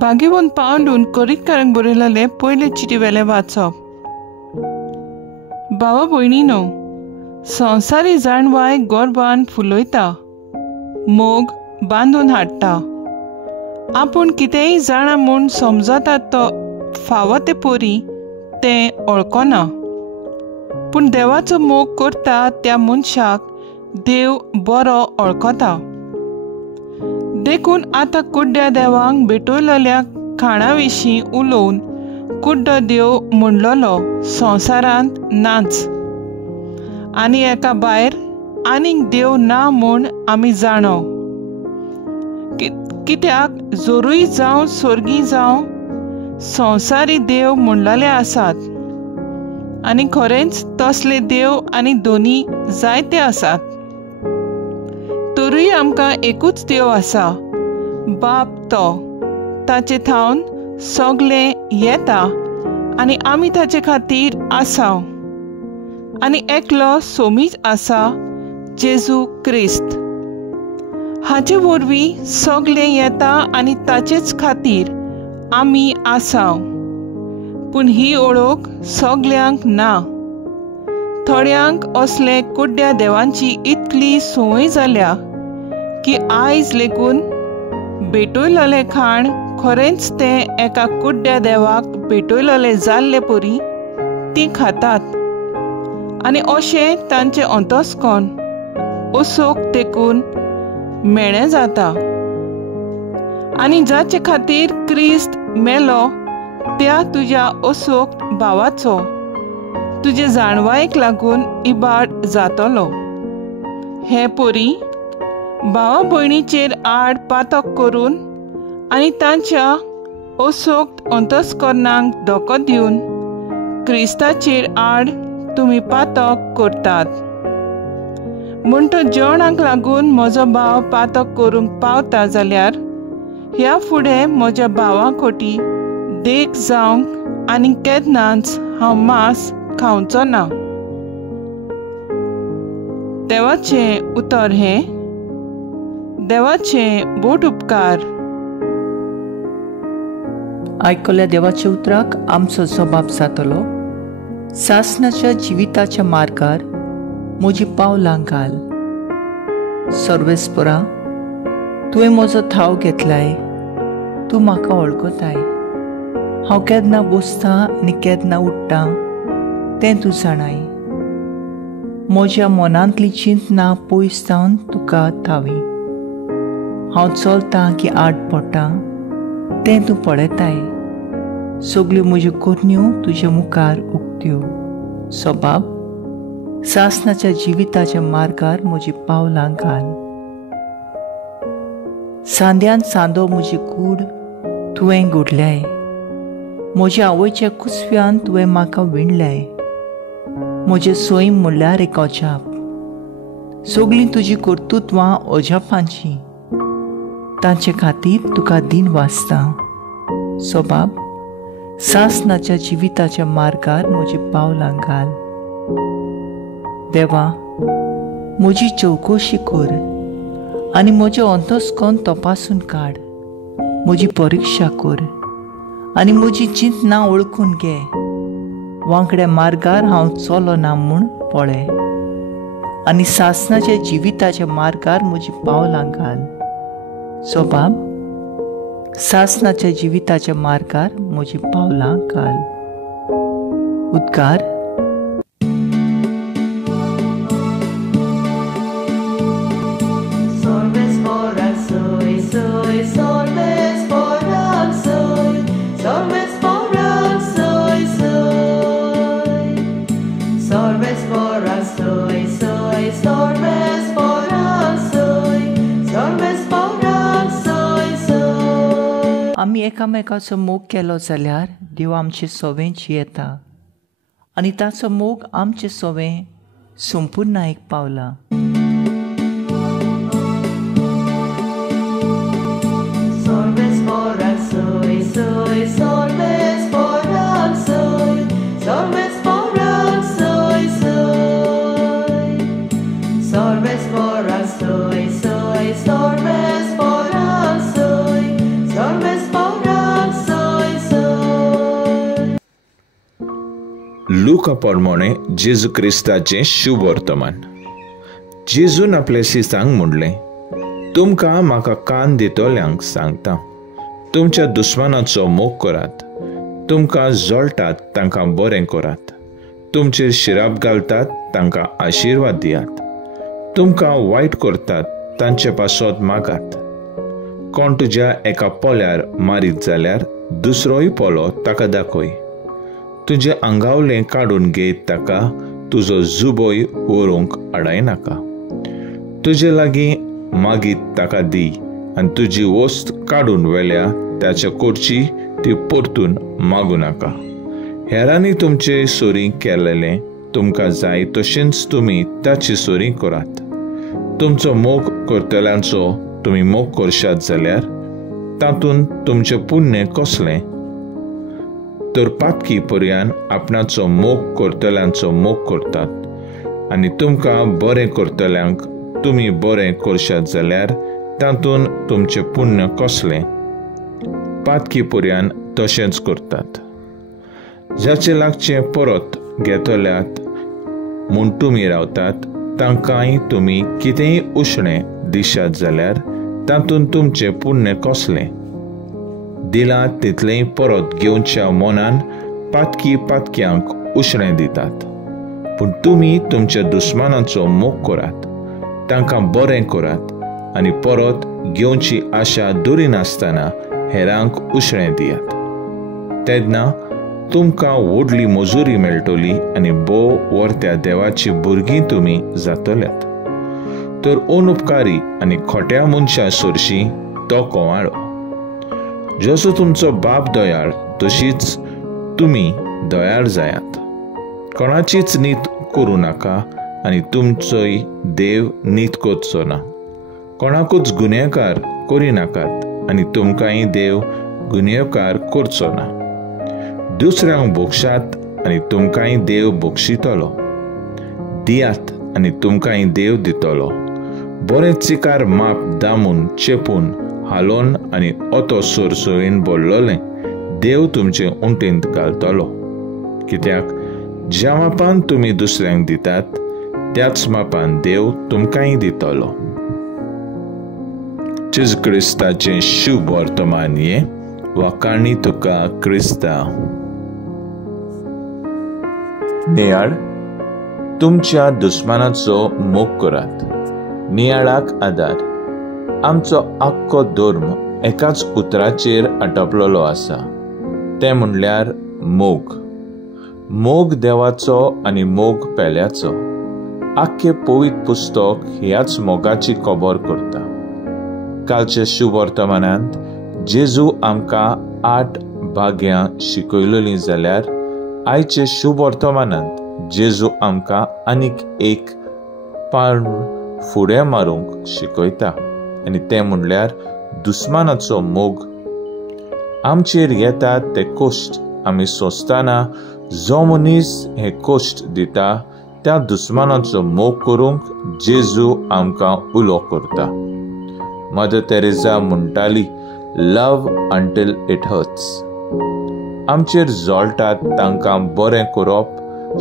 बागेवन पावलून करीतकारांक बरयलेले पयले चिटी वेले वाचप. भावा भयणीनो, संवसारी जाणवाय गोरबान फुलयता, मोग बांदून हाडटा. आपूण कितेंय जाणा म्हूण समजता तो फावो ते पोरी तें वळखना. पूण देवाचो मोग करता त्या मनशाक देव बरो वळखता. देखून आतां कुड्ड्या देवाक भेटयलेल्या खाणा विशीं उलोवन कुड्डो देव म्हणलोलो संवसारांत नाच, आनी एका भायर आनीक देव ना म्हूण आमी जाणो. कित्याक जोरूय जावं सोर्गी जावं संवसारी देव म्हणलेले आसात, आनी खरेंच तसले देव आनी दोनी जायते आसात. तरूय आमकां एकूच देव आसा, बाप तो. ताचे थावन सगलें येता आनी आमी ताचे खातीर आसाव. आनी एकलो सोमीच आसा, जेजू क्रिस्त. हाचे वरवीं सगलें येता आनी ताचेच खातीर आमी आसाव. पूण ही ओळख सगल्यांक ना. थोड्यांक असले कुड्ड्या देवांची इतली संवय जाल्या की आयज लेगून भेटयलेलें खाण खरेंच तें एका कुड्ड्या देवाक भेटयलेलें जाल्ले परी तीं खातात. आनी अशें तांचें अंतस्कण ओसोक तेकून मेळ्ळें जाता. आनी जाचे खातीर क्रिस्त मेलो त्या तुज्या ओसोक भावाचो तुजे जाणवायेक लागून इबाड जातलो. हे पोरी, भावा भयणीचेर आड पातक करून आनी तांच्या ओसोक अंतस्करणांक धोको दिवन क्रिस्ताचेर आड तुमी पातक करतात. म्हणटो जेवणाक लागून म्हजो भाव पातक करूंक पावता जाल्यार ह्या फुडें म्हज्या भावा खोटी देख जावंक आनी केन्नाच हांव मांस खावचो ना. देवाचें उतर हें. देवाचें बोट उपकार. आयकल्या देवाच्या उतराक आमचो जबाब जातलो. सासणाच्या जिविताच्या मार्गार म्हजी पावलां घाल. सर्वेस्परा, तुवें म्हजो थाव घेतलाय. तूं म्हाका वळखताय. हांव केन्ना बसतां आनी केन्ना उठ्ठां तें तूं जाणाय. म्हज्या मनांतली चिंतना पयस जावन तुका थावी. हांव चलतां की आड पडटां तें तूं पळयताय. सगल्यो म्हज्यो कोरन्यो तुज्या मुखार उक्त्यो. सबाब, सासणाच्या जिविताच्या मार्गार म्हजी पावलां घाल. सांद्यान सांदो म्हजी कूड तुवें घोडल्याय. म्हज्या आवयच्या कुसव्यान तुवें म्हाका विणल्याय. म्हजें सैम म्हणल्यार एक अजाप. सगळीं तुजी कर्तुत्वां अजापांची. तांचे खातीर तुका दिन वाजता. सबाब, सासणाच्या जिविताच्या मार्गार म्हजी पावलां घाल. देवा, म्हजी चवकशी कर आनी म्हजें अंतस्कण तपासून काड. म्हजी परिक्षा कर आनी म्हजी चिंतना ओळखून घे. वांकड्या मार्गार हांव चलो ना म्हूण पळय आनी सासणाच्या जिविताच्या मार्गार म्हजी पावलां घाल. सबाब, सासणाच्या जिविताच्या मार्गार म्हजी पावलां घाल. उद्गार. आमी एकामेकाचो मोग केलो जाल्यार देव आमचे सवें जियेता आनी ताचो मोग आमचे सवें संपूर्णायेक पावला. Sorbes por soy, sorbes por soy, sorbes por लूका प्रमाणे जेजू क्रिस्ताचें शुभ वर्तमान. जेजून आपल्या शिसांक म्हणलें, तुमकां म्हाका कान दितोल्यांक सांगता, तुमच्या दुस्मानाचो मोग करात, तुमकां जळटात तांकां बरें करात, तुमचेर शिराप घालतात तांकां आशिर्वाद दियात, तुमकां वायट करतात तांचे पासत मागात. कोण तुज्या एका पोल्यार मारीत जाल्यार दुसरोय पोलो ताका दाखय. तुजें आंगावलें काडून घेयत ताका तुजो जुबोय व्हरूंक आडायनाका. तुजे लागीं मागीत ताका दी, आनी तुजी वस्त काडून व्हेल्या ताच्या कडची ती परतून मागूं नाका. हेरांनी तुमचे सोरी केलेलें तुमकां जाय तशेंच तुमी ताची सोरी करात. तुमचो मोग करतल्यांचो तुमी मोग करशात जाल्यार तातूंत तुमचें पुण्य कसलें? तर पातकी पर्यान आपणाचो मोग करतल्यांचो मोग करतात, आनी तुमकां बरें करतल्यांक तुमी बरें करशात जाल्यार तातूंत तुमचें पुण्य कसलें? पातकी पर्यान तशेंच करतात. जाचे लागचें परत घेतल्यात म्हूण तुमी रावतात तांकांय तुमी कितेंय उशणें दिशात जाल्यार तातूंत तुमचें पुण्य कसलें? दिलां तितलेंय परत घेवच्या मोनान पातकी पातक्यांक उशणें दितात. पूण तुमी तुमच्या दुस्मानाचो मोग करात, तांकां बरें करात, आनी परत घेवची आशा दवरिनासतना हेरांक उशणें दियात. तेन्ना तुमकां व्हडली मजुरी मेळटली आनी बोव वर्त्या देवाची भुरगीं तुमी जातल्यात. तर अनउपकारी आनी खोट्या मनशा सरशी तो कोवाळो. जसो तुमचो बाप दयाळ तशीच तुमी दयाळ जायात. कोणाचीच नीत करूं नाका आनी तुमचोय देव नीत करचो ना. कोणाकूच गुन्हेकार करिनाकात आनी तुमकांय देव गुन्हेकार करचो ना. दुसऱ्यांक बोगशात आनी तुमकांय देव बोगशितलो. दियात आनी तुमकांय देव दितलो. बरें चिकार माप दामून चेपून हालोन आनी ओतो सरसोयेन बोडलोलें देव तुमचे उंटींत घालतलो. कित्याक ज्या मापान तुमी दुसऱ्यांक दितात त्याच मापान देव तुमकांय दितलो. जेजू क्रिस्ताचें शुभ वर्तमान हे वाकाणी तुका क्रिस्ता. नियाळ, तुमच्या दुस्मानाचो मोग करात. नियाळाक आदार. आमचो आख्खो धर्म एकाच उतराचेर आटोपलेलो आसा, तें म्हणल्यार मोग. मोग देवाचो आनी मोग पेल्याचो. आख्खे पवित्र पुस्तक ह्याच मोगाची खबर करता. कालच्या शुभ वर्तमानांत जेजू आमकां 8 भाग्यां शिकयलोलीं जाल्यार आयचे शुभ वर्तमानांत जेजू आमकां आनीक एक पावल फुडें मारूंक शिकयता, आनी तें म्हणल्यार दुस्मानाचो मोग. आमचेर येतात ते कश्ट आमी सोंसतना जो मनीस हे कश्ट दिता त्या दुस्मानाचो मोग करूंक जेजू आमकां उलो करता. मदर तेरेसा म्हणटाली, लव अंटील इट हर्ट्स. आमचेर जळटात तांकां बरें करप,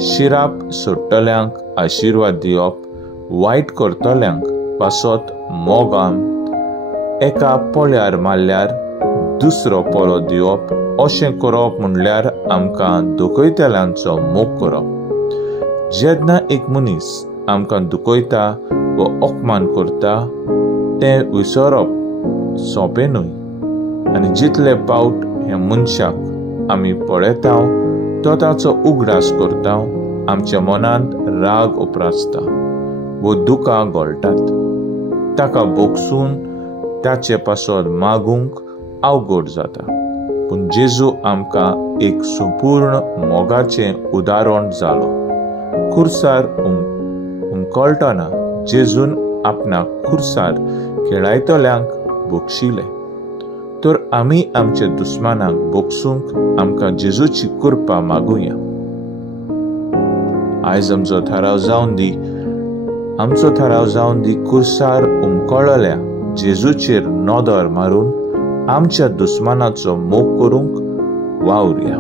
शिराप सोडटल्यांक आशिर्वाद दिवप, वायट करतल्यांक पासत मोगान, एका पोल्यार मारल्यार दुसरो पोलो दिवप, अशें करप म्हणल्यार आमकां दुखयतल्यांचो मोग करप. जेन्ना एक मनीस आमकां दुखयता वा अपमान करता तें विसरप सोंपें न्हय. आनी जितले पावट हे मनशाक आमी पळयता तो ताचो उगडास करता, आमच्या मनांत राग उपरासता व दुखां गळटात. ताका बोगसून ताचे पासत मागूंक अवघड जाता. पूण जेजू आमकां एक संपूर्ण मोगाचें उदाहरण जालो. खुर्सार उमकळटना जेजून आपणाक खुर्सार खेळायतल्यांक बोगशिलें. तर आमी आमच्या दुस्मानांक बोगसूंक आमकां जेजूची कृपा मागुया. आयज आमचो थाराव जावन दी खुर्सार उमकळल्या जेजूचेर नदर मारून आमच्या दुस्मानाचो मोग करूंक वावुरया.